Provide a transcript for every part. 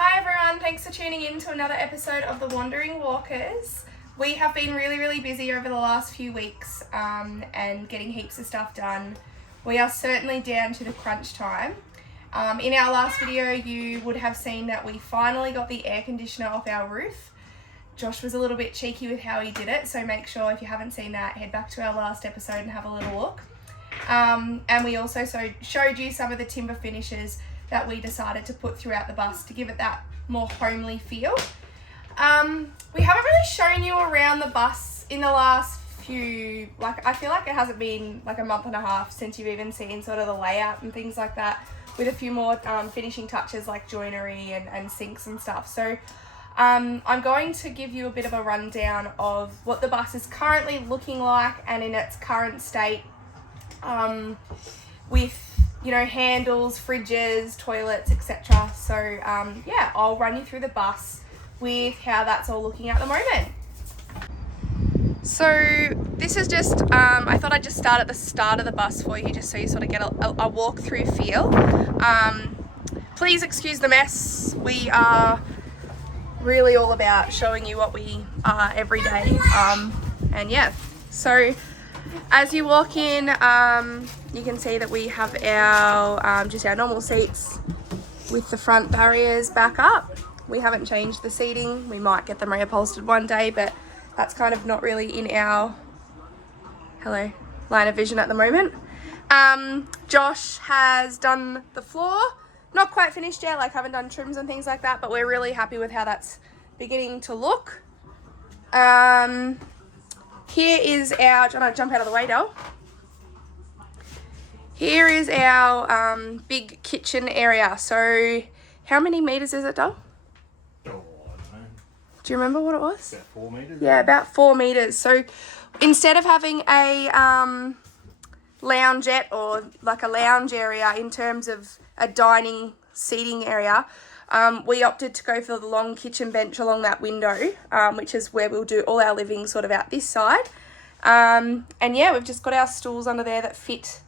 Hi everyone, thanks for tuning in to another episode of The Wandering Walkers. We have been really busy over the last few weeks and getting heaps of stuff done. We are certainly down to the crunch time. In our last video you would have seen that we finally got the air conditioner off our roof. Josh was a little bit cheeky with how he did it, so make sure if you haven't seen that, head back to our last episode and have a little look. And we also showed you some of the timber finishes that we decided to put throughout the bus to give it that more homely feel. We haven't really shown you around the bus in the last few, I feel like it hasn't been like a month and a half since you've even seen sort of the layout and things like that, with a few more finishing touches like joinery and sinks and stuff. So I'm going to give you a bit of a rundown of what the bus is currently looking like and in its current state, with handles, fridges, toilets, etc. So yeah, I'll run you through the bus with how that's all looking at the moment. So this is just, I thought I'd just start at the start of the bus for you, just so you sort of get a walk through feel. Please excuse the mess. We are really all about showing you what we are every day. And yeah, so as you walk in, you can see that we have our just our normal seats with the front barriers back up. We haven't changed the seating. We might get them reupholstered one day, but that's kind of not really in our line of vision at the moment. Josh has done the floor. Not quite finished yet, haven't done trims and things like that, but we're really happy with how that's beginning to look. Here is our, do you want to jump out of the way, Del? Here is our big kitchen area. So how many metres is it, Del? Oh, I don't know. Do you remember what it was? About 4 metres? Yeah, about 4 metres. So instead of having a loungette or like a lounge area in terms of a dining seating area, we opted to go for the long kitchen bench along that window, which is where we'll do all our living sort of out this side. And yeah, we've just got our stools under there that fit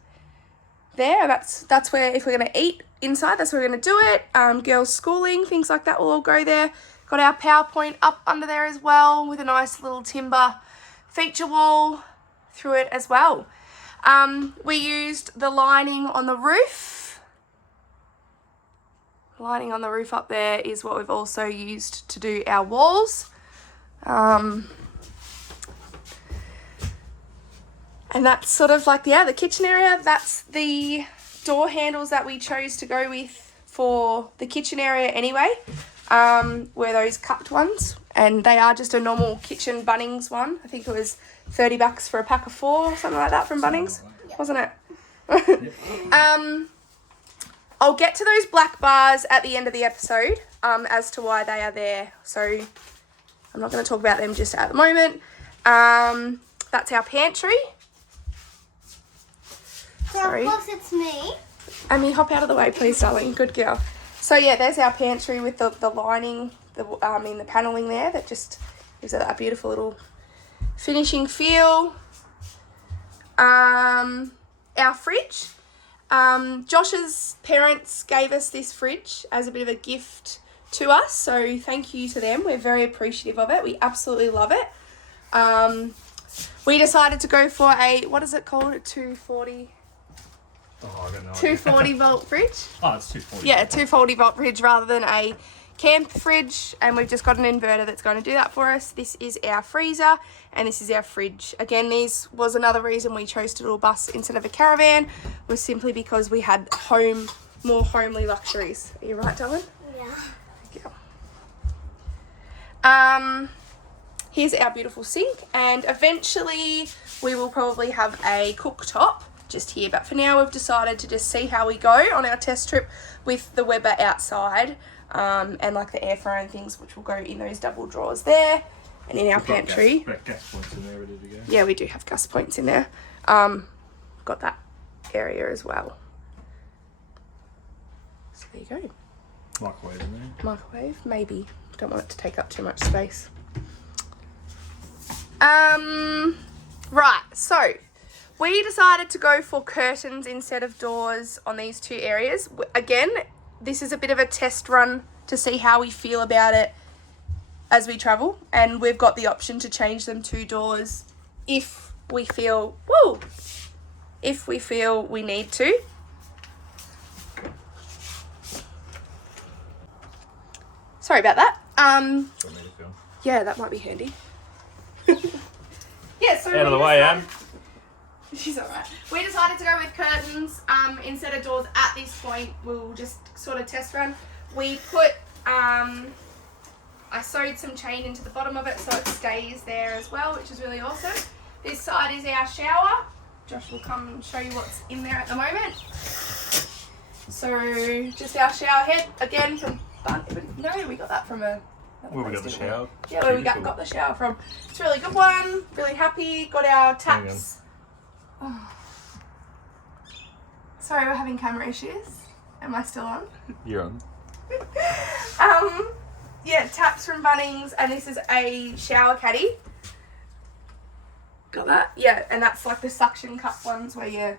there. That's where, if we're going to eat inside, that's where we're going to do it. Girls' schooling, things like that will all go there. Got our PowerPoint up under there as well, with a nice little timber feature wall through it as well. We used the lining on the roof. Lining on the roof up there is what we've also used to do our walls. And that's sort of like, the kitchen area. That's the door handles that we chose to go with for the kitchen area anyway, were those cupped ones. And they are just a normal kitchen Bunnings one. I think it was $30 for a pack of 4 or something like that from Bunnings, wasn't it? I'll get to those black bars at the end of the episode as to why they are there. So I'm not going to talk about them just at the moment. That's our pantry. Sorry. Of course it's me. Amy, hop out of the way, please, darling. Good girl. So yeah, there's our pantry with the lining, the panelling there that just gives it that beautiful little finishing feel. Our fridge. Josh's parents gave us this fridge as a bit of a gift to us, so thank you to them. We're very appreciative of it. We absolutely love it. We decided to go for a, what is it called, a 240? Oh, I don't know. 240 volt fridge. Oh, it's 240. Yeah, a 240 volt fridge rather than a camp fridge, and we've just got an inverter that's going to do that for us. This is our freezer and this is our fridge. Again, these was another reason we chose to do a bus instead of a caravan, was simply because we had more homely luxuries. Are you right, darling? Yeah. Here's our beautiful sink, and eventually we will probably have a cooktop just here, but for now we've decided to just see how we go on our test trip with the Weber outside, and like the air fryer and things, which will go in those double drawers there and in our pantry. Gas points in there ready to go. Yeah, we do have gas points in there. Got that area as well. So there you go. Microwave in there. Microwave, maybe. Don't want it to take up too much space. Right, so we decided to go for curtains instead of doors on these two areas. Again, this is a bit of a test run to see how we feel about it as we travel, and we've got the option to change them to doors if we feel we need to. Sorry about that. Yeah, that might be handy. Yeah, so out of the way, Anne. She's alright. We decided to go with curtains instead of doors at this point. We'll just sort of test run. We put, I sewed some chain into the bottom of it so it stays there as well, which is really awesome. This side is our shower. Josh will come and show you what's in there at the moment. So just our shower head, again from Bunk. No, we got that from a... Where we got the shower? Yeah, where we got the shower from. It's a really good one. Really happy. Got our taps. Oh. Sorry, we're having camera issues. Am I still on? You're on. Yeah, taps from Bunnings, and this is a shower caddy. Got that? Yeah, and that's like the suction cup ones where you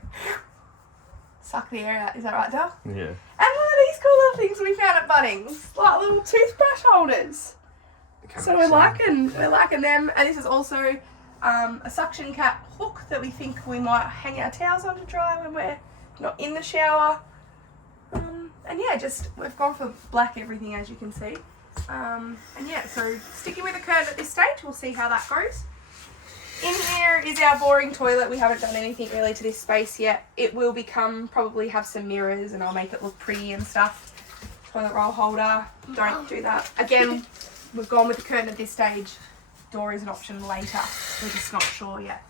suck the air out. Is that right, Del? Yeah. And look at these cool little things we found at Bunnings, like little toothbrush holders. So we're liking them, and this is also a suction cap hook that we think we might hang our towels on to dry when we're not in the shower. And yeah, just we've gone for black everything, as you can see. And yeah, so sticking with the curtain at this stage, we'll see how that goes. In here is our boring toilet. We haven't done anything really to this space yet. It will probably have some mirrors, and I'll make it look pretty and stuff. Toilet roll holder, don't do that. Again, we've gone with the curtain at this stage. Door is an option later. We're just not sure yet.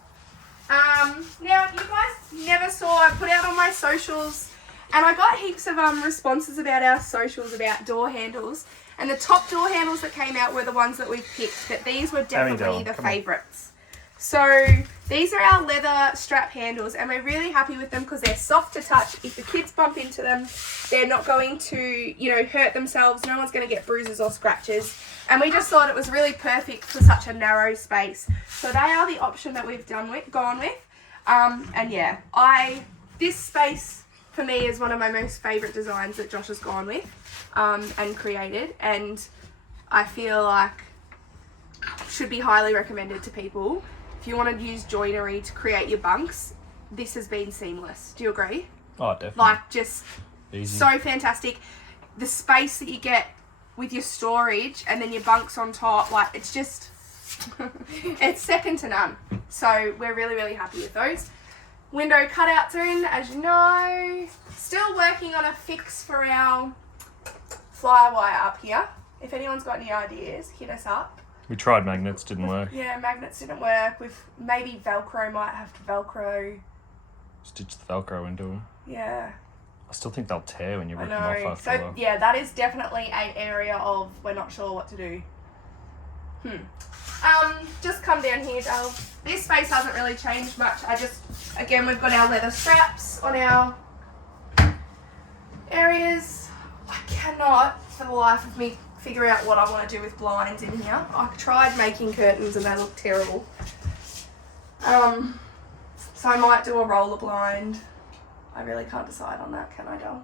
Now, you guys never saw, I put out on my socials, and I got heaps of responses about our socials about door handles. And the top door handles that came out were the ones that we picked, but these were definitely the favourites. So these are our leather strap handles, and we're really happy with them because they're soft to touch. If the kids bump into them, they're not going to, hurt themselves. No one's going to get bruises or scratches. And we just thought it was really perfect for such a narrow space. So they are the option that we've gone with. And yeah, this space for me is one of my most favourite designs that Josh has gone with and created. And I feel like should be highly recommended to people. If you want to use joinery to create your bunks, this has been seamless. Do you agree? Oh, definitely. Like, just easy. So fantastic. The space that you get with your storage and then your bunks on top, like, it's just, it's second to none. So we're really, really happy with those. Window cutouts are in, as you know. Still working on a fix for our fly wire up here. If anyone's got any ideas, hit us up. We tried magnets, didn't work. Yeah, magnets didn't work. Maybe Velcro might have to Velcro. Stitch the Velcro into them. Yeah. I still think they'll tear when you rip them off after a while. Yeah, that is definitely an area of we're not sure what to do. Just come down here, Dale. This space hasn't really changed much. Again, we've got our leather straps on our areas. I cannot, for the life of me, figure out what I want to do with blinds in here. I tried making curtains and they look terrible. So I might do a roller blind. I really can't decide on that, can I, Dale?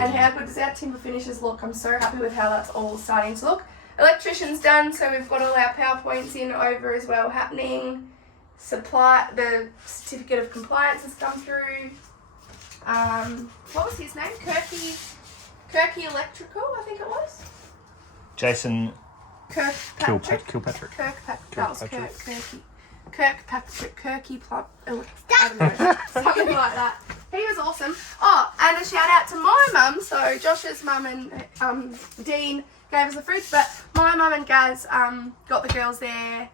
And how good does our timber finishes look? I'm so happy with how that's all starting to look. Electrician's done, so we've got all our PowerPoints in over as well happening. The certificate of compliance has come through. What was his name? Kirky Electrical, I think it was. Jason Kirkpatrick. Kilpatrick. That was Kirky Plump. I don't know. Something like that. He was awesome. Oh, and a shout out to my mum. So Josh's mum and Dean gave us the fruits, but my mum and Gaz got the girls their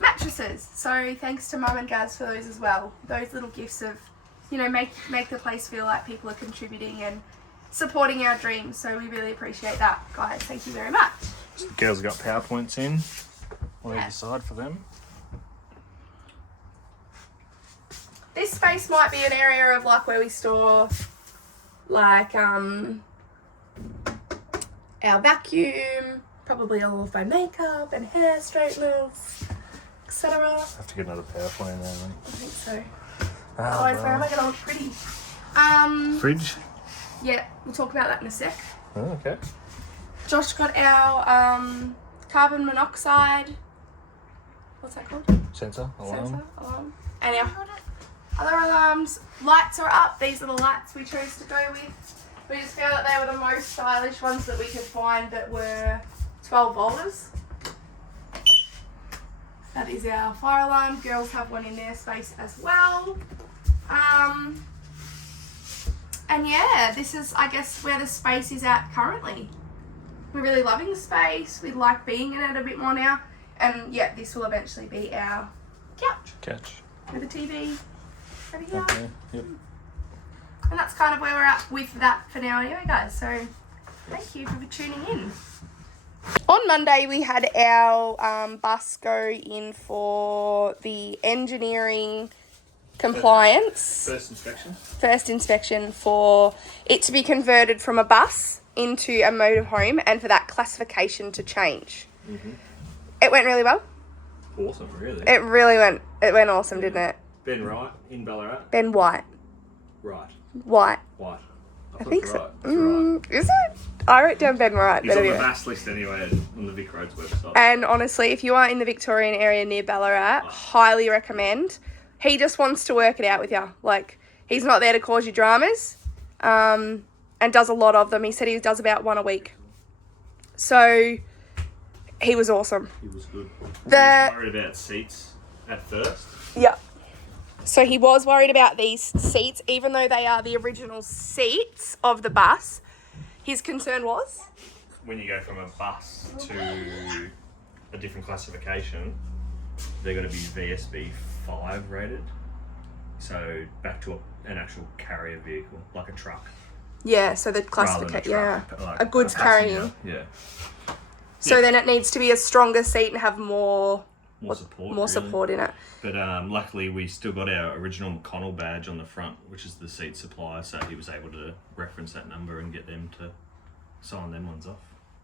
mattresses. So thanks to mum and Gaz for those as well. Those little gifts of, make the place feel like people are contributing and supporting our dreams. So we really appreciate that, guys. Thank you very much. The girls have got PowerPoints in on either side for them. This space might be an area of like where we store like our vacuum, probably all of my makeup and hair straighteners, etc. Have to get another PowerPoint in there, mate. I think so. Otherwise, where am I going to look pretty? Fridge? Yeah, we'll talk about that in a sec. Oh, okay. Josh got our carbon monoxide, what's that called? Sensor, alarm. And our other alarms. Lights are up. These are the lights we chose to go with. We just found that they were the most stylish ones that we could find that were 12 volts. That is our fire alarm. Girls have one in their space as well. And yeah, this is, I guess, where the space is at currently. We're really loving the space. We like being in it a bit more now. And yeah, this will eventually be our couch. With a TV over here. Okay. Yep. And that's kind of where we're at with that for now anyway, guys. So thank you for tuning in. On Monday, we had our bus go in for the engineering compliance. First inspection for it to be converted from a bus into a motorhome and for that classification to change. Mm-hmm. It went really well. Awesome, really. It went awesome, didn't it? Ben Wright in Ballarat. Ben White. Right. White. I think it's so. Right. Is it? I wrote down Ben Wright. He's on the BAS list anyway on the Vic Roads website. And honestly, if you are in the Victorian area near Ballarat, highly recommend. He just wants to work it out with you. Like, he's not there to cause you dramas, and does a lot of them. He said he does about one a week. So, he was awesome. He was good. He was worried about seats at first. Yeah. So he was worried about these seats, even though they are the original seats of the bus. His concern was? When you go from a bus to a different classification, they're going to be VSB 5 rated. So back to an actual carrier vehicle, like a truck. Yeah, so the classification, like a goods carrying. Yeah. So then it needs to be a stronger seat and have more support in it. But luckily we still got our original McConnell badge on the front, which is the seat supplier, so he was able to reference that number and get them to sign them ones off,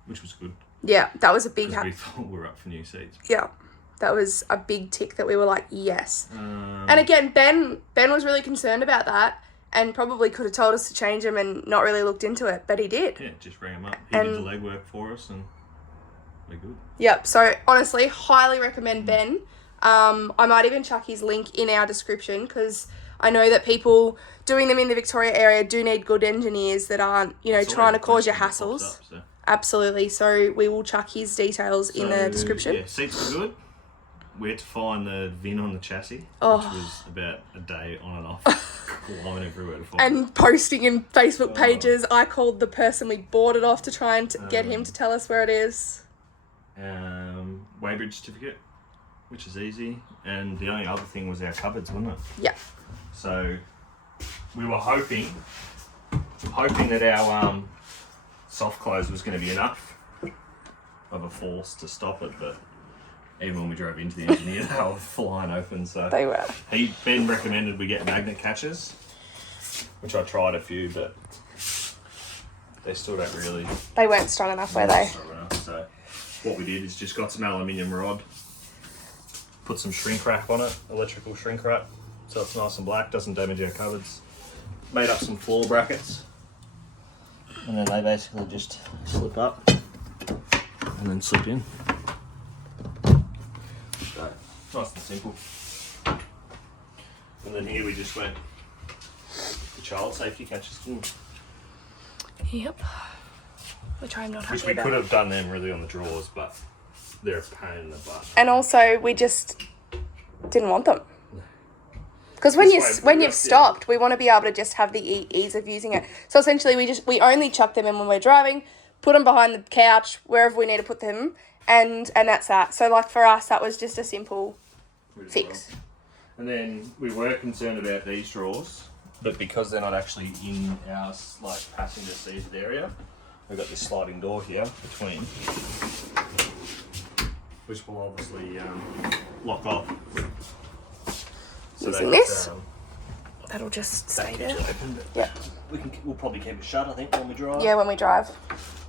which was good. Yeah, that was a big... Because we thought we were up for new seats. Yeah, that was a big tick that we were like, yes. And again, Ben was really concerned about that and probably could have told us to change them and not really looked into it, but he did. Yeah, just rang him up. He did the legwork for us and we're good. Yep, so honestly, highly recommend Ben. I might even chuck his link in our description because I know that people doing them in the Victoria area do need good engineers that aren't, trying to cause you hassles. Absolutely. So we will chuck his details in the description. Yeah, seats were good. We had to find the VIN on the chassis, which was about a day on and off, climbing everywhere to find it. And posting in Facebook pages. I called the person we bought it off to try and get him to tell us where it is. Weighbridge certificate, which is easy, and the only other thing was our cupboards, wasn't it? Yeah. So we were hoping that our soft close was going to be enough of a force to stop it, but even when we drove into the engineer, they were flying open. So they were. Ben recommended we get magnet catches, which I tried a few, but they still don't really. They weren't strong enough, were they? Strong enough, so. What we did is just got some aluminium rod, put some shrink wrap on it, electrical shrink wrap, so it's nice and black, doesn't damage our cupboards. Made up some floor brackets, and then they basically just slip up and then slip in. So, nice and simple. And then here we just went the child safety catches. Yep. Which I'm not happy Which we about. could have done them really on the drawers, but they're a pain in the butt. And also, we just didn't want them. Because when you've stopped, we want to be able to just have the ease of using it. So essentially, we only chuck them in when we're driving, put them behind the couch, wherever we need to put them, and that's that. So like for us, that was just a simple fix. Well. And then we were concerned about these drawers, but because they're not actually in our passenger seated area, we've got this sliding door here between, which will obviously lock off. So using this, that'll just stay there. Yeah. We'll probably keep it shut, I think, when we drive. Yeah, when we drive.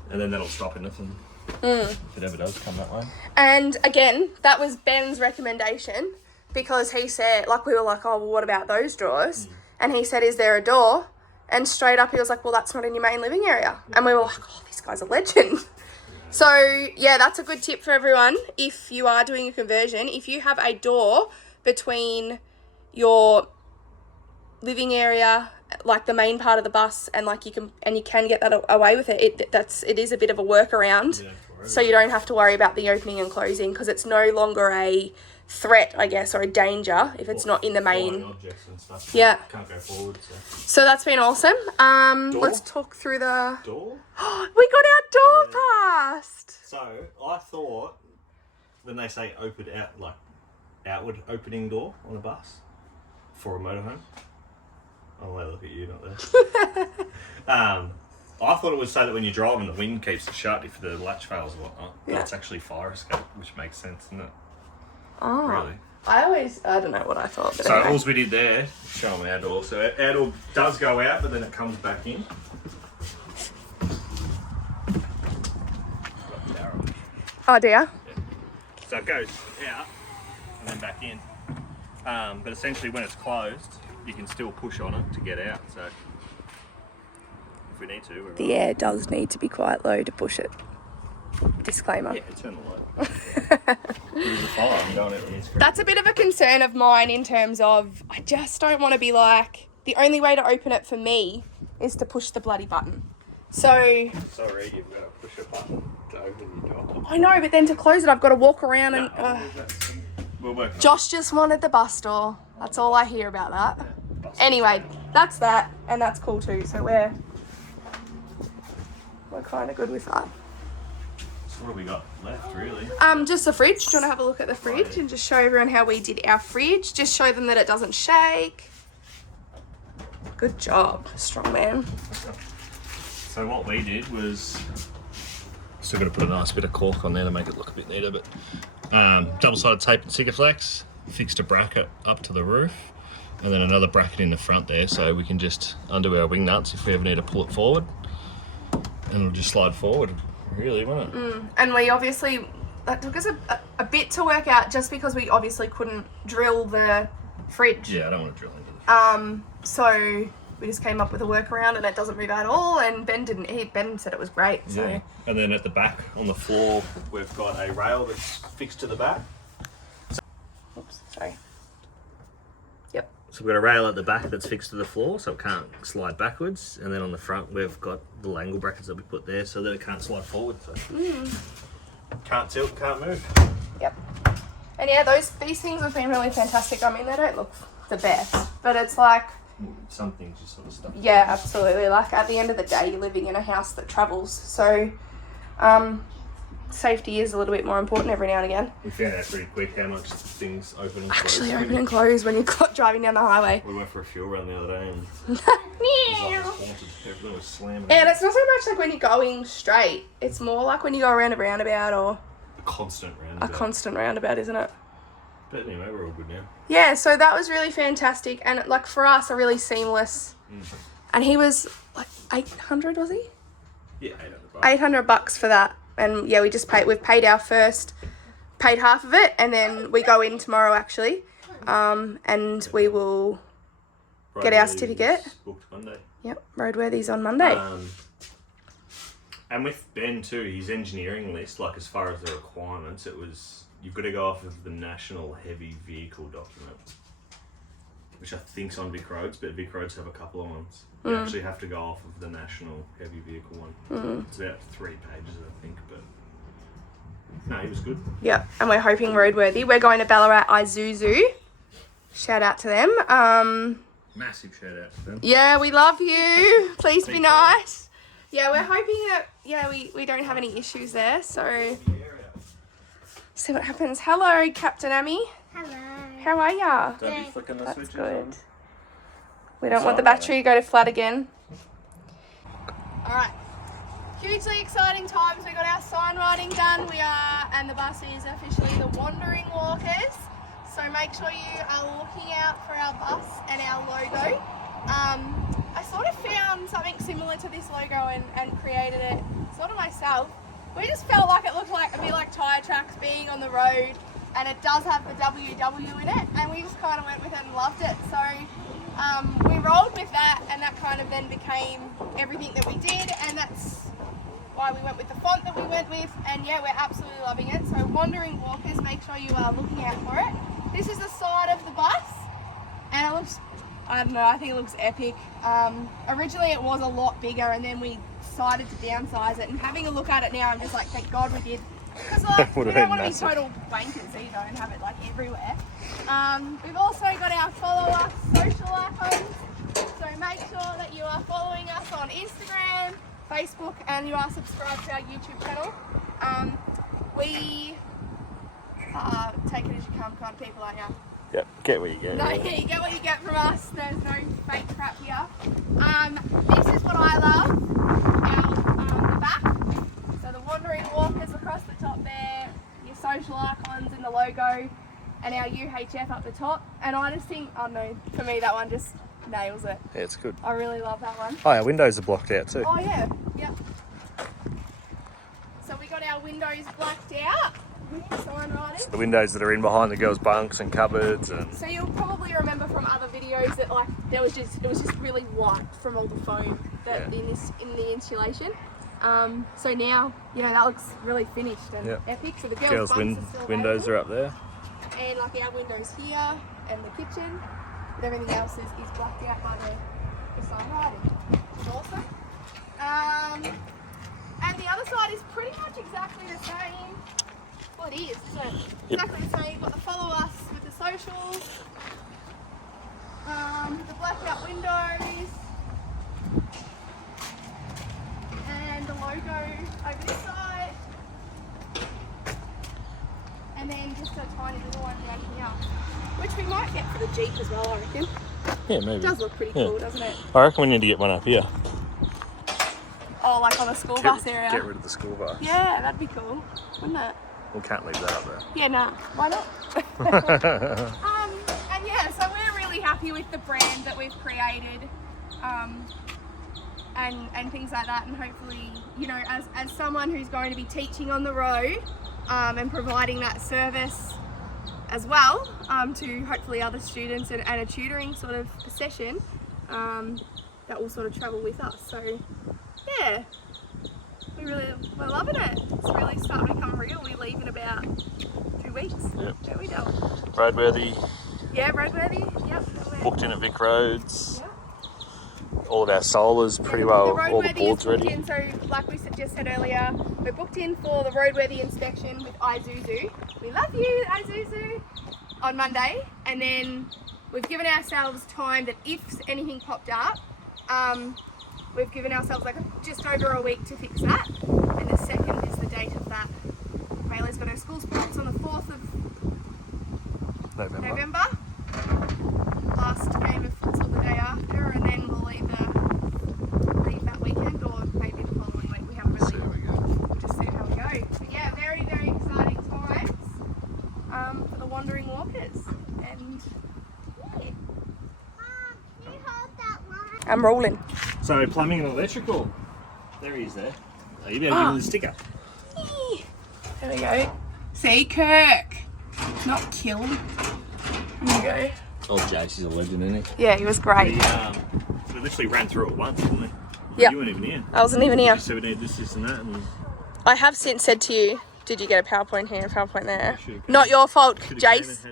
And then that'll stop anything if it ever does come that way. And again, that was Ben's recommendation because he said, we were like, oh, well, what about those drawers? And he said, is there a door? And straight up he was like, well, that's not in your main living area. And we were like, oh, this guy's a legend. So, yeah, that's a good tip for everyone. If you are doing a conversion, if you have a door between your living area, like the main part of the bus, and like you can get that away with it, it is a bit of a workaround. Yeah, so you don't have to worry about the opening and closing, because it's no longer a threat, I guess, or a danger if it's not in the main. Objects and stuff. Yeah. Can't go forward. So that's been awesome. Let's talk through the Door. we got our door passed. So I thought when they say open out, like outward opening door on a bus for a motorhome. I'll let look at you, not there. I thought it would say that when you're driving, the wind keeps it shut if the latch fails or whatnot. But it's actually fire escape, which makes sense, doesn't it? Oh. Really? I don't know what I thought. But So anyway. all we did there, show them our door. So our door does go out, but then it comes back in. Oh dear. Yeah. So it goes out and then back in. But essentially when it's closed, you can still push on it to get out. So if we need to. The air does need to be quite low to push it. Disclaimer. Yeah, turn the light. There's a fire. I'm going out the screen. That's a bit of a concern of mine in terms of I just don't want to be like, the only way to open it for me is to push the bloody button. So Sorry, you've got to push a button to open your door. I know, but then to close it I've got to walk around and We'll work on it. Josh just wanted the bus door. That's all I hear about that. Anyway, that's that, and that's cool too. So we're kind of good with that. So what have we got left, really? Just the fridge. Do you want to have a look at the fridge and just show everyone how we did our fridge? Just show them that it doesn't shake. Good job, strong man. So what we did was, still got to put a nice bit of cork on there to make it look a bit neater, but double-sided tape and Sikaflex, fixed a bracket up to the roof, and then another bracket in the front there, so we can just undo our wing nuts if we ever need to pull it forward, and it'll just slide forward, really, won't it? And we obviously, that took us a bit to work out, just because we obviously couldn't drill the fridge. Yeah, I don't want to drill into the So we just came up with a workaround, and it doesn't move at all. And Ben said it was great. So Yeah. And then at the back on the floor, we've got a rail that's fixed to the back. oops, sorry. Yep. So we've got a rail at the back that's fixed to the floor, so it can't slide backwards. And then on the front, we've got the angle brackets that we put there so that it can't slide forward. So can't tilt, can't move. Yep. And yeah, these things have been really fantastic. I mean, they don't look the best, but it's like, Some things just sort of stuff. yeah, absolutely. Like at the end of the day, you're living in a house that travels, so safety is a little bit more important every now and again. We found out pretty quick how much things open and close. Actually, open and close when you're driving down the highway. We went for a fuel run the other day and Meow. everything was slamming. And it's not so much like when you're going straight. It's more like when you go around a roundabout or a constant a roundabout. constant roundabout, isn't it? But anyway, we're all good now. Yeah, so that was really fantastic. And like for us, a really seamless. And he was like 800, was he? Yeah, $800. $800 for that. And yeah, we've paid half of it, and then we go in tomorrow actually. And we will get our certificate. Booked Monday. Yep, roadworthy's on Monday. And with Ben too, his engineering list, like as far as the requirements, it was you've got to go off of the National Heavy Vehicle document, which I think's on Vic Roads, but Vic Roads have a couple of ones. You actually have to go off of the National Heavy Vehicle one. It's about 3 pages, I think, but no, he was good. Yep, and we're hoping roadworthy. We're going to Ballarat Isuzu. Shout out to them. Massive shout out to them. Yeah, we love you. Please be nice. Yeah, we're hoping that, we don't have any issues there, so see what happens. Hello, Captain Amy. Hello. How are ya? Don't be flicking the That's switches good. on. We don't want the battery to go to flat again. Alright. Hugely exciting times. We got our sign writing done. And the bus is officially the Wandering Walkers. So make sure you are looking out for our bus and our logo. I sort of found something similar to this logo and created it sort of myself. We just felt like it looked like a bit like tyre tracks being on the road, and it does have the WW in it, and we just kind of went with it and loved it. So we rolled with that, and that kind of then became everything that we did, and that's why we went with the font that we went with, and yeah, we're absolutely loving it. So wandering walkers, make sure you are looking out for it. This is the side of the bus, and it looks, I don't know, I think it looks epic. Originally it was a lot bigger, and then we decided to downsize it, and having a look at it now, I'm just like, thank God we did. Because like, we don't want to be total wankers either and have it like everywhere. We've also got our follow us social icons, so make sure that you are following us on Instagram, Facebook, and you are subscribed to our YouTube channel. We are take it as you come kind of people, aren't you? Yep, get what you get. No, really. you get what you get from us. There's no fake crap here. This is what I love. The back. So the wandering walkers across the top there, your social icons in the logo, and our UHF up the top. And I just think, I don't know, for me that one just nails it. Yeah, it's good. I really love that one. Oh, our windows are blocked out too. Oh yeah, yep. So we got our windows blacked out. Sign writing. The windows that are in behind the girls' bunks and cupboards and. So you'll probably remember from other videos that like it was just really white from all the foam that in the insulation. So now, you know, that looks really finished and epic. So the girls' bunks are still windows are up there. And like our windows here and the kitchen, but everything else is blacked out by the sign writing, which is awesome. And the other side is pretty much exactly the same. Well, it is, isn't it? Exactly the same. You've got the follow us with the socials, the blacked out windows, and the logo over this side, and then just a tiny little one down here, which we might get for the Jeep as well, I reckon. Yeah, maybe. It does look pretty cool, doesn't it? I reckon we need to get one up here. Oh, like on the school bus area? Get rid of the school bus. Yeah, that'd be cool, wouldn't it? We can't leave that up there. Yeah, nah. Why not? And yeah, so we're really happy with the brand that we've created, and things like that. And hopefully, you know, as someone who's going to be teaching on the road, and providing that service as well, to hopefully other students and a tutoring sort of session, that will sort of travel with us. So yeah. We're loving it. It's really starting to become real. We leave in about 2 weeks. Yep. There we go. Roadworthy. Yeah, roadworthy. Yep. Booked in at Vic Roads. Yep. All of our solars pretty well. All the boards ready. In, so like we just said earlier, we're booked in for the roadworthy inspection with Isuzu. We love you, Isuzu. On Monday, and then we've given ourselves time that if anything popped up, we've given ourselves like just over a week to fix that, and the 2nd is the date of that. Bailey's got her school sports on the 4th of November. Last game of futsal the day after, and then we'll leave that weekend, or maybe the following week. We haven't really. We'll just see how we go. But yeah, very, very exciting times for the wandering walkers, and yeah. Can you hold that one? I'm rolling. So plumbing and electrical. There he is there. Oh, you better give him the sticker. There we go. See, Kirk. Not killed. There you go. Oh, Jace, he's a legend, isn't he? Yeah, he was great. We literally ran through it once, didn't we? Yeah. You weren't even here. I wasn't even here. So we need this, and that. And I have since said to you, did you get a PowerPoint here, PowerPoint there? Not your fault, Jace.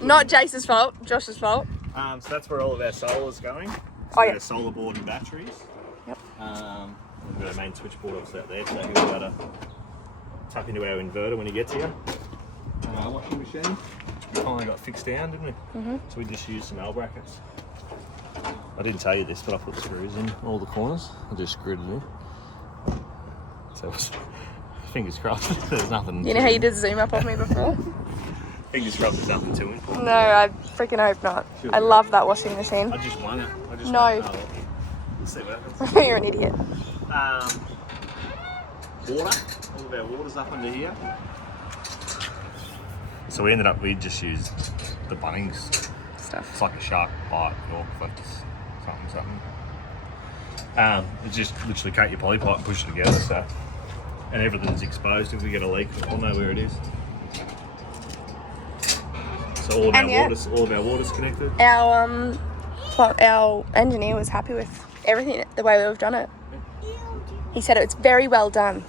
Not Jace's fault, Josh's fault. So that's where all of our solar's going. So Oh, yeah. our solar board and batteries. Yep. We've got our main switchboard obviously out there, so he'll be able to tap into our inverter when he gets here. Washing machine. We finally got fixed down, didn't we? Mm-hmm. So we just used some L brackets. I didn't tell you this, but I put screws in all the corners. I just screwed it in. So it was, fingers crossed, there's nothing. You know how you did zoom up on me before? Fingers crossed there's nothing too important. No, I freaking hope not. I love that washing machine. I just won it. No. Won it. Oh, we'll see what happens. You're an idiot. Water. All of our water's up under here. So we just used the Bunnings Stuff. It's like a shark bite or flips something. It's just literally cut your poly pipe and push it together, so, and everything's exposed. If we get a leak, we'll know where it is. So all of our water's connected. Our engineer was happy with everything, the way we've done it. He said it's very well done.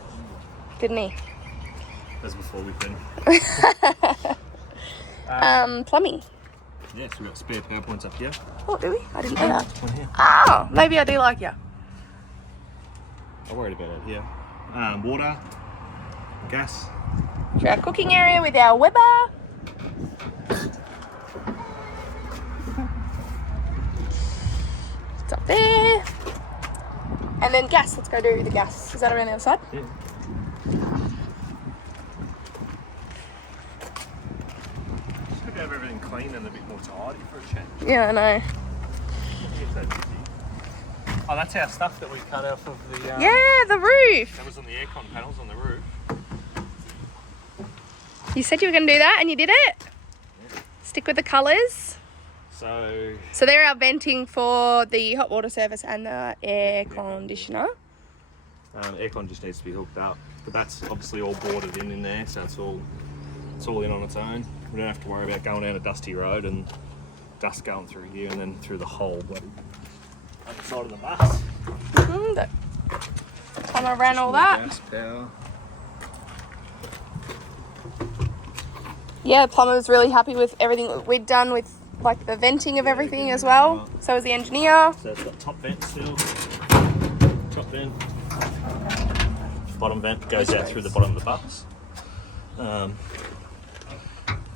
Didn't he? That's before we finished. Plumbing. Yeah, so we've got spare power points up here. Oh, do we? I didn't know that. One here. Oh, maybe I do like you. I worried about it here. Water, gas. To our cooking area with our Weber. It's up there. And then gas. Let's go do the gas. Is that around the other side? Yeah. Just good to have everything clean and a bit more tidy for a change. Yeah, I know. Oh, that's our stuff that we cut off of the... Yeah, the roof. That was on the aircon panels on the roof. You said you were going to do that and you did it? Yeah. Stick with the colours. So they're our venting for the hot water service and the air conditioner. aircon just needs to be hooked up, but that's obviously all boarded in there, so it's all in on its own. We don't have to worry about going down a dusty road and dust going through here and then through the whole other side of the bus. Plumber ran all that. Gas, power. Yeah, the plumber was really happy with everything that we'd done with like the venting of everything as well. So was the engineer. So it's got top vent still. Top vent. Bottom vent goes out through the bottom of the bus.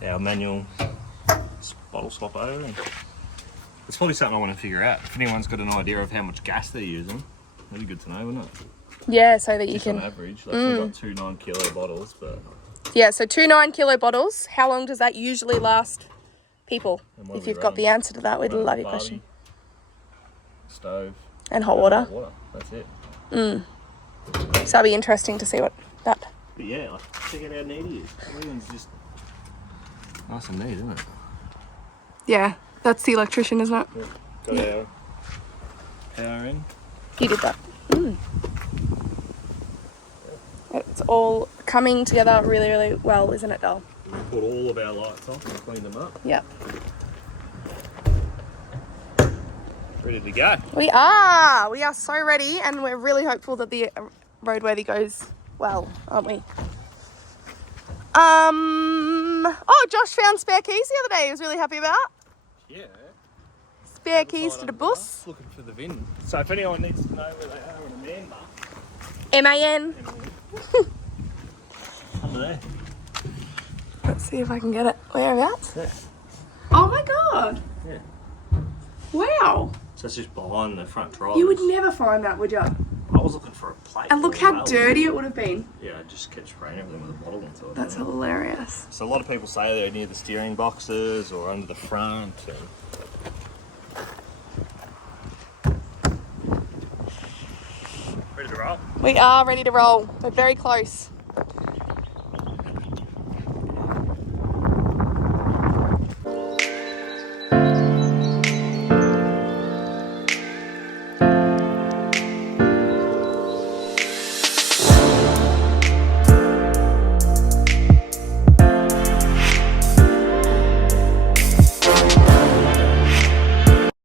Our manual bottle swap over. And it's probably something I want to figure out. If anyone's got an idea of how much gas they're using, that'd be good to know, wouldn't it? Yeah, so that you Just can. on average, like we've got 2 9-kilo bottles, but Yeah, so 2 9-kilo bottles. How long does that usually last people? And what If do we you've got run? the answer to that, we'd Run love your barbie, question. Stove, And hot and water. hot water. That's it. So that'll be interesting to see what that. But yeah, like, check out how neat he is. Everything's just nice and neat, isn't it? Yeah, that's the electrician, isn't it? Yeah. Got our power in. You did that. It's all coming together really, really well, isn't it, doll? We put all of our lights off and clean them up. Yep. Ready to go. We are so ready, and we're really hopeful that the roadworthy goes well, aren't we? Oh, Josh found spare keys the other day. He was really happy about. Yeah. Spare keys to the bus. Looking for the VIN. So if anyone needs to know where they are in a man bus, MAN. under there. Let's see if I can get it. Whereabouts? Yeah. Oh my god. Yeah. Wow. So it's just behind the front trolleys. You would never find that, would you? I was looking for a plate. And look for how it. dirty it would have been. Yeah, I just kept spraying everything with a bottle into it. That's hilarious. So a lot of people say they're near the steering boxes or under the front. Ready to roll? We are ready to roll. We're very close.